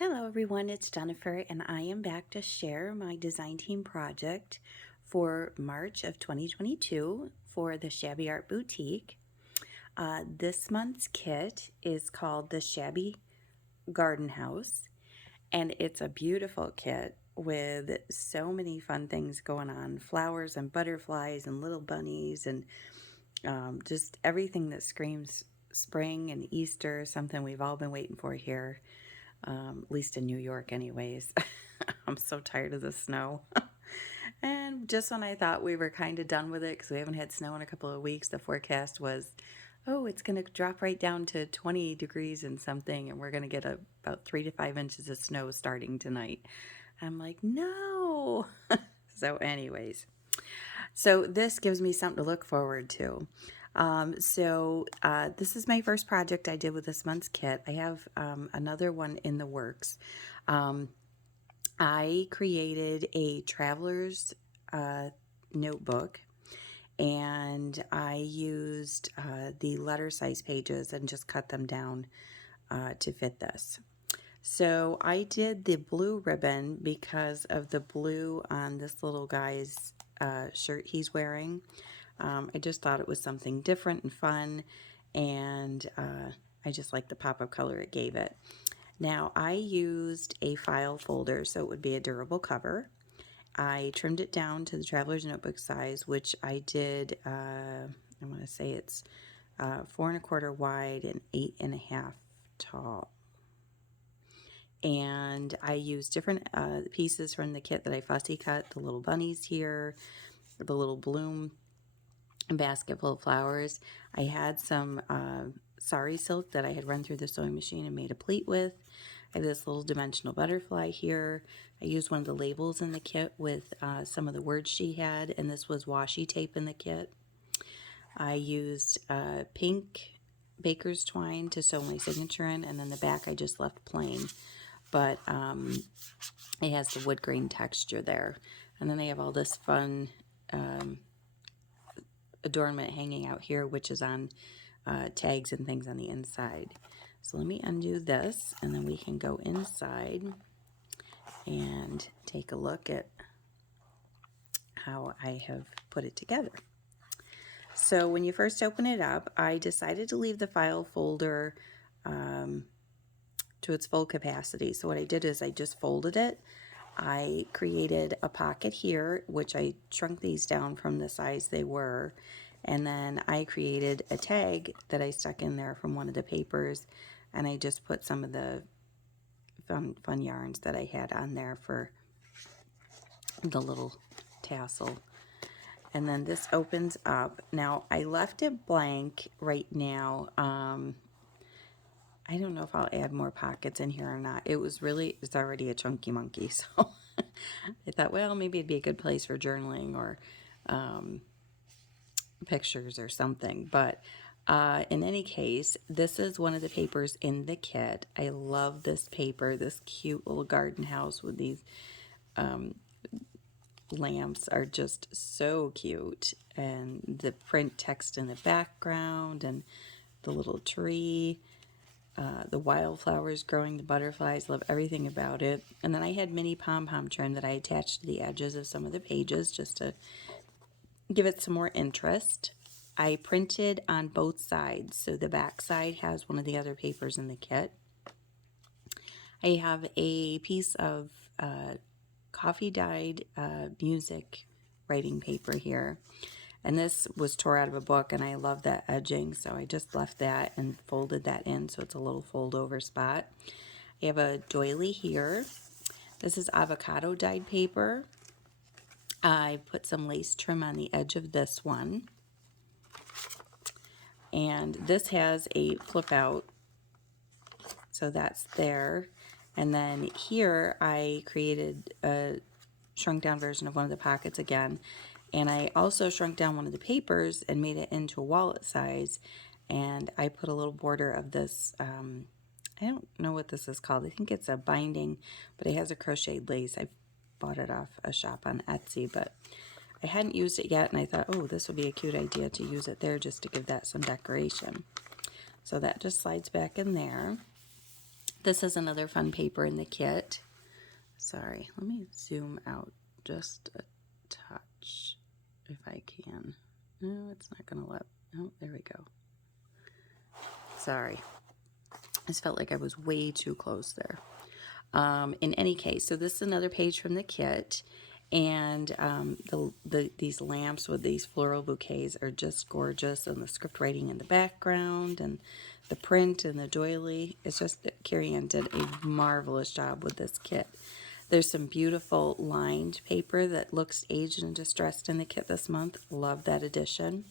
Hello everyone, it's Jennifer and I am back to share my design team project for March of 2022 for the Shabby Art Boutique. This month's kit is called the Shabby Garden House, and it's a beautiful kit with so many fun things going on, flowers and butterflies and little bunnies and just everything that screams spring and Easter, something we've all been waiting for here. At least in New York anyways. I'm so tired of the snow. And just when I thought we were kind of done with it, because we haven't had snow in a couple of weeks, the forecast was, oh, it's going to drop right down to 20 degrees and something, and we're going to get about 3 to 5 inches of snow starting tonight. I'm like, no. So anyways, so this gives me something to look forward to. This is my first project I did with this month's kit. I have another one in the works. I created a traveler's notebook, and I used the letter size pages and just cut them down to fit this. So I did the blue ribbon because of the blue on this little guy's shirt he's wearing. I just thought it was something different and fun, and I just liked the pop of color it gave it. Now I used a file folder, so it would be a durable cover. I trimmed it down to the traveler's notebook size, which I did, I want to say it's 4¼ wide and 8½ tall. And I used different pieces from the kit that I fussy cut, the little bunnies here, the little bloom basket full of flowers. I had some sari silk that I had run through the sewing machine and made a pleat with. I have this little dimensional butterfly here. I used one of the labels in the kit with some of the words she had, and this was washi tape in the kit. I used pink baker's twine to sew my signature in, and then the back I just left plain, but it has the wood grain texture there. And then they have all this fun adornment hanging out here, which is on tags and things on the inside. So let me undo this, and then we can go inside and take a look at how I have put it together. So when you first open it up, I decided to leave the file folder to its full capacity. So what I did is I just folded it. I created a pocket here, which I shrunk these down from the size they were. And then I created a tag that I stuck in there from one of the papers, and I just put some of the fun yarns that I had on there for the little tassel. And then this opens up. Now, I left it blank right now. I don't know if I'll add more pockets in here or not. It's already a chunky monkey, so I thought, well, maybe it'd be a good place for journaling or pictures or something. But in any case, this is one of the papers in the kit. I love this paper, this cute little garden house with these lamps are just so cute, and the print text in the background and the little tree, the wildflowers growing, the butterflies, love everything about it. And then I had mini pom-pom trim that I attached to the edges of some of the pages just to give it some more interest. I printed on both sides, so the back side has one of the other papers in the kit. I have a piece of coffee dyed music writing paper here, and this was tore out of a book, and I love that edging, so I just left that and folded that in so it's a little fold over spot. I have a doily here. This is avocado dyed paper. I put some lace trim on the edge of this one, and this has a flip out, so that's there. And then here I created a shrunk down version of one of the pockets again, and I also shrunk down one of the papers and made it into a wallet size, and I put a little border of this, I don't know what this is called. I think it's a binding, but it has a crocheted lace. I bought it off a shop on Etsy, but I hadn't used it yet, and I thought, oh, this would be a cute idea to use it there just to give that some decoration. So that just slides back in there. This is another fun paper in the kit. Sorry, let me zoom out just a touch if I can. No, it's not gonna let, oh, there we go. Sorry, I just felt like I was way too close there. In any case, so this is another page from the kit, and these lamps with these floral bouquets are just gorgeous, and the script writing in the background, and the print and the doily. It's just, Carrie Ann did a marvelous job with this kit. There's some beautiful lined paper that looks aged and distressed in the kit this month. Love that addition.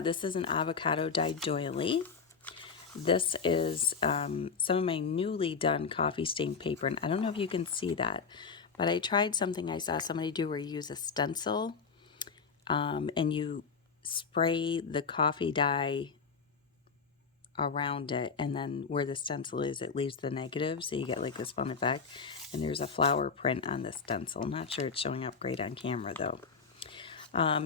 This is an Avocado Dye Doily. This is some of my newly done coffee stain paper, and I don't know if you can see that, but I tried something I saw somebody do where you use a stencil and you spray the coffee dye around it, and then where the stencil is, it leaves the negative, so you get like this fun effect. And there's a flower print on the stencil. I'm not sure it's showing up great on camera though.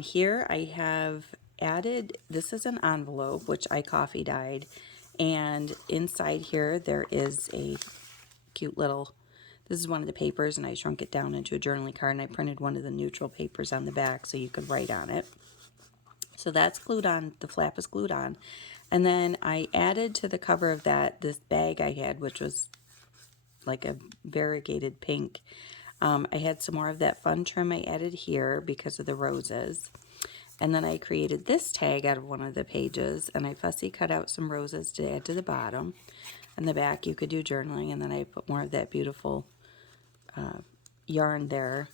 Here I have added, this is an envelope which I coffee dyed, and inside here there is a cute little, this is one of the papers, and I shrunk it down into a journaling card, and I printed one of the neutral papers on the back so you could write on it. So that's glued on, the flap is glued on. And then I added to the cover of that this bag I had, which was like a variegated pink. I had some more of that fun trim I added here because of the roses. And then I created this tag out of one of the pages, and I fussy cut out some roses to add to the bottom. And the back you could do journaling, and then I put more of that beautiful yarn there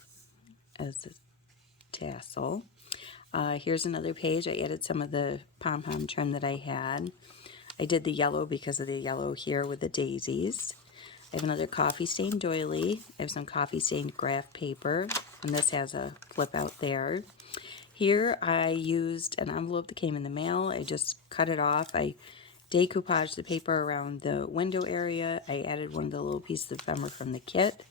as a tassel. Here's another page. I added some of the pom-pom trim that I had. I did the yellow because of the yellow here with the daisies. I have another coffee stained doily. I have some coffee stained graph paper, and this has a flip out there. Here I used an envelope that came in the mail. I just cut it off. I decoupaged the paper around the window area. I added one of the little pieces of ephemera from the kit.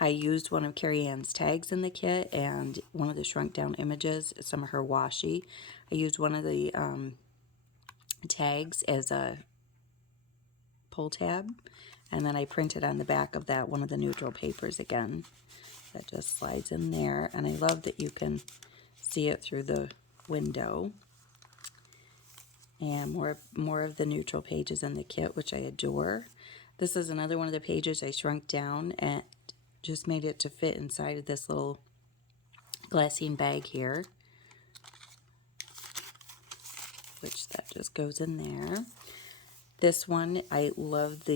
I used one of Carrie Ann's tags in the kit and one of the shrunk down images, some of her washi. I used one of the tags as a pull tab, and then I printed on the back of that one of the neutral papers again. That just slides in there, and I love that you can see it through the window. And more of the neutral pages in the kit, which I adore. This is another one of the pages I shrunk down and just made it to fit inside of this little glassine bag here, which that just goes in there. This one, I love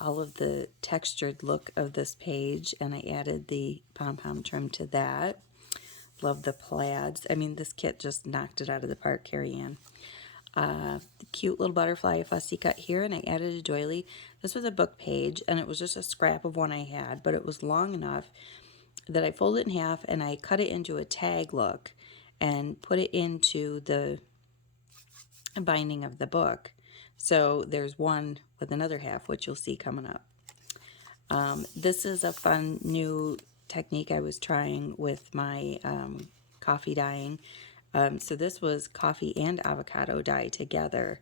all of the textured look of this page, and I added the pom-pom trim to that. Love the plaids. I mean, this kit just knocked it out of the park, Carrie Ann. The cute little butterfly fussy cut here, and I added a doily. This was a book page, and it was just a scrap of one I had, but it was long enough that I folded it in half, and I cut it into a tag look and put it into the binding of the book. So there's one with another half, which you'll see coming up. This is a fun new technique I was trying with my coffee dyeing. So this was coffee and avocado dye together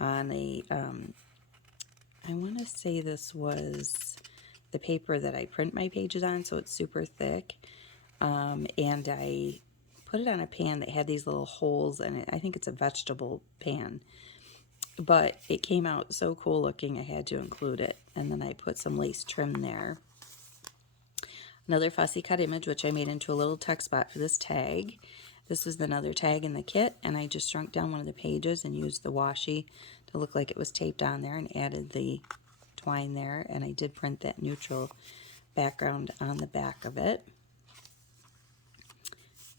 on a, I want to say this was the paper that I print my pages on, so it's super thick. And I put it on a pan that had these little holes in it. I think it's a vegetable pan. But it came out so cool looking, I had to include it. And then I put some lace trim there. Another fussy cut image, which I made into a little tuck spot for this tag. This was another tag in the kit, and I just shrunk down one of the pages and used the washi to look like it was taped on there and added the twine there. And I did print that neutral background on the back of it.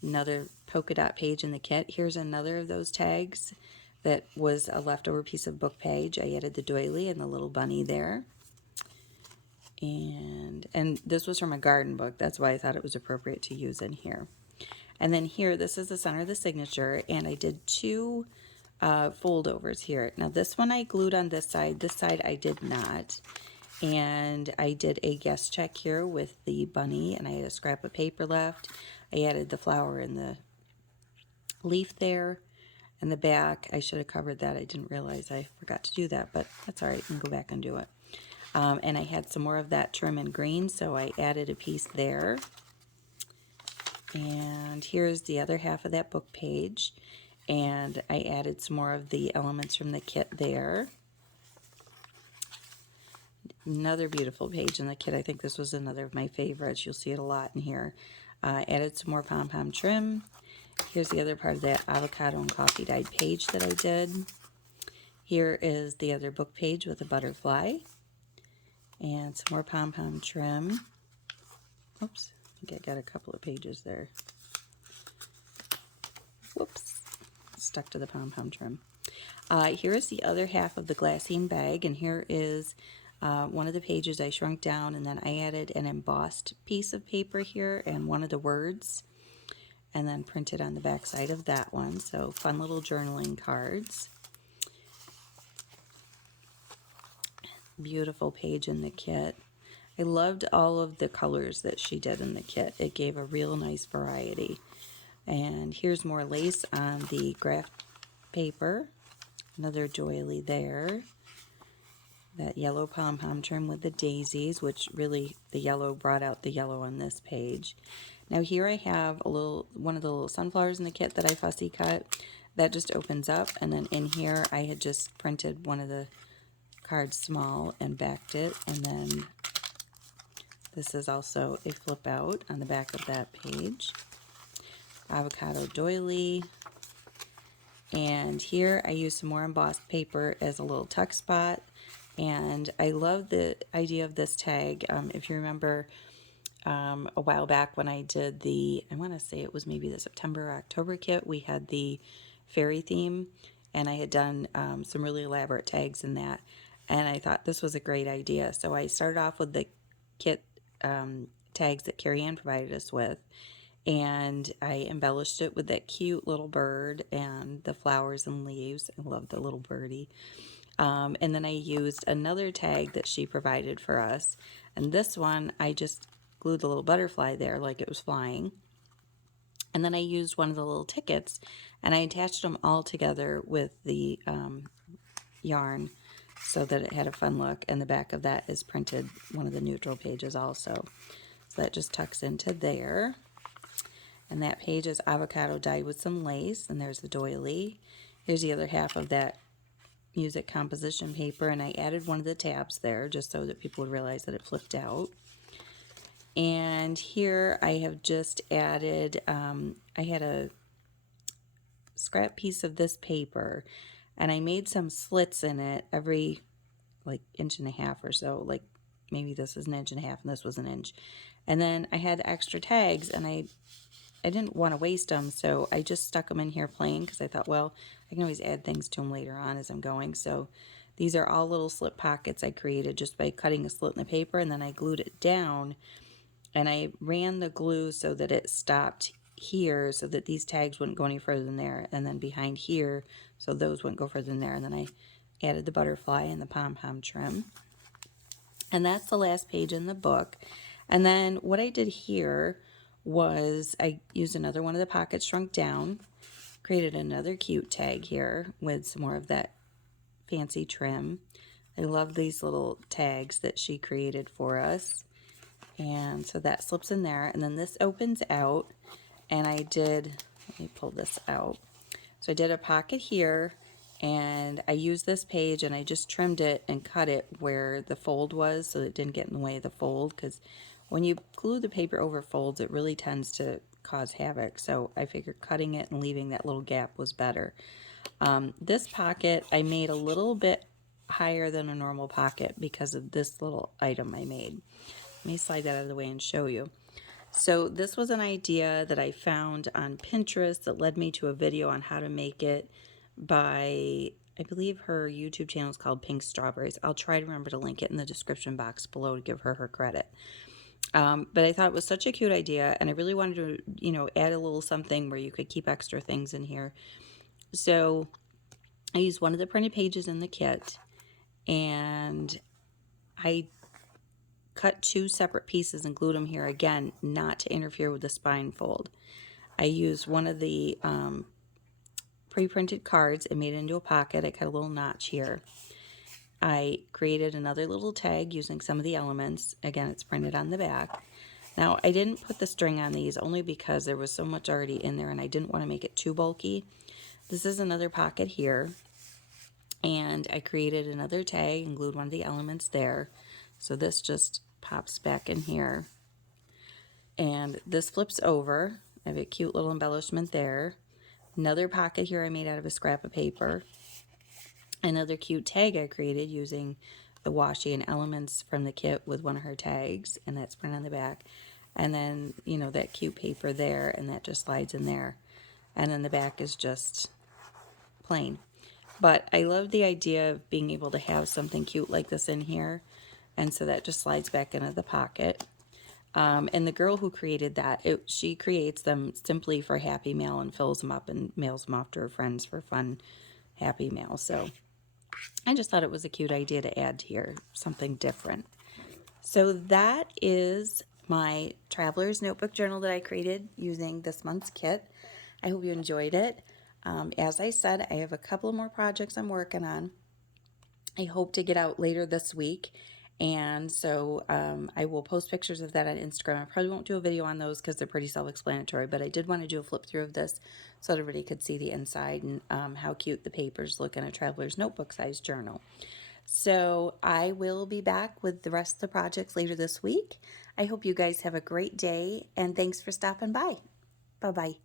Another polka dot page in the kit. Here's another of those tags that was a leftover piece of book page. I added the doily and the little bunny there. And this was from a garden book. That's why I thought it was appropriate to use in here. And then here, this is the center of the signature, and I did two foldovers here. Now this one I glued on this side I did not. And I did a guest check here with the bunny, and I had a scrap of paper left. I added the flower and the leaf there. And the back, I should have covered that. I didn't realize I forgot to do that, but that's all right. I can go back and do it. And I had some more of that trim in green, so I added a piece there. And here's the other half of that book page. And I added some more of the elements from the kit there. Another beautiful page in the kit. I think this was another of my favorites. You'll see it a lot in here. Added some more pom-pom trim. Here's the other part of that avocado and coffee dyed page that I did. Here is the other book page with a butterfly. And some more pom-pom trim. Oops, I think I got a couple of pages there. Whoops, stuck to the pom-pom trim. Here is the other half of the glassine bag, and here is one of the pages I shrunk down, and then I added an embossed piece of paper here and one of the words, and then printed on the back side of that one. So fun little journaling cards. Beautiful page in the kit. I loved all of the colors that she did in the kit. It gave a real nice variety. And here's more lace on the graph paper. Another doily there. That yellow pom-pom trim with the daisies, which really the yellow brought out the yellow on this page. Now here I have one of the little sunflowers in the kit that I fussy cut. That just opens up, and then in here I had just printed one of the cards small and backed it, and then this is also a flip out on the back of that page. Avocado doily. And here I used some more embossed paper as a little tuck spot. And I love the idea of this tag. If you remember a while back when I did I want to say it was maybe the September or October kit, we had the fairy theme, and I had done some really elaborate tags in that. And I thought this was a great idea. So I started off with the kit tags that Carrie Ann provided us with. And I embellished it with that cute little bird and the flowers and leaves. I love the little birdie. And then I used another tag that she provided for us. And this one, I just glued the little butterfly there like it was flying. And then I used one of the little tickets, and I attached them all together with the yarn so that it had a fun look. And the back of that is printed one of the neutral pages also. So that just tucks into there. And that page is avocado dyed with some lace, and there's the doily. Here's the other half of that music composition paper, and I added one of the tabs there just so that people would realize that it flipped out. And here I have just added, I had a scrap piece of this paper, and I made some slits in it every like 1.5 inches or so, like maybe this is 1.5 inches and this was 1 inch. And then I had extra tags, and I didn't want to waste them, so I just stuck them in here plain because I thought, well, I can always add things to them later on as I'm going. So these are all little slip pockets I created just by cutting a slit in the paper, and then I glued it down, and I ran the glue so that it stopped here so that these tags wouldn't go any further than there, and then behind here so those wouldn't go further than there. And then I added the butterfly and the pom-pom trim. And that's the last page in the book. And then what I did here was I used another one of the pockets shrunk down, created another cute tag here with some more of that fancy trim. I love these little tags that she created for us. And so that slips in there, and then this opens out, and let me pull this out. So I did a pocket here, and I used this page, and I just trimmed it and cut it where the fold was so it didn't get in the way of the fold, because when you glue the paper over folds, it really tends to cause havoc. So I figured cutting it and leaving that little gap was better. This pocket I made a little bit higher than a normal pocket because of this little item I made. Let me slide that out of the way and show you. So this was an idea that I found on Pinterest that led me to a video on how to make it by, I believe her YouTube channel is called Pink Strawberries. I'll try to remember to link it in the description box below to give her credit. But I thought it was such a cute idea, and I really wanted to, add a little something where you could keep extra things in here. So I used one of the printed pages in the kit, and I cut 2 separate pieces and glued them here again, not to interfere with the spine fold. I used one of the pre-printed cards and made it into a pocket. I cut a little notch here. I created another little tag using some of the elements. Again, it's printed on the back. Now, I didn't put the string on these only because there was so much already in there and I didn't want to make it too bulky. This is another pocket here. And I created another tag and glued one of the elements there. So this just pops back in here. And this flips over. I have a cute little embellishment there. Another pocket here I made out of a scrap of paper. Another cute tag I created using the washi and elements from the kit with one of her tags, and that's printed on the back. And then, you know, that cute paper there, and that just slides in there. And then the back is just plain. But I love the idea of being able to have something cute like this in here, and so that just slides back into the pocket. And the girl who created that, she creates them simply for Happy Mail and fills them up and mails them off to her friends for fun Happy Mail. So I just thought it was a cute idea to add here, something different. So that is my traveler's notebook journal that I created using this month's kit. I hope you enjoyed it. As I said, I have a couple more projects I'm working on. I hope to get out later this week. And so I will post pictures of that on Instagram. I probably won't do a video on those because they're pretty self-explanatory, but I did want to do a flip through of this so that everybody could see the inside and how cute the papers look in a traveler's notebook size journal. So I will be back with the rest of the projects later this week. I hope you guys have a great day, and thanks for stopping by. Bye-bye.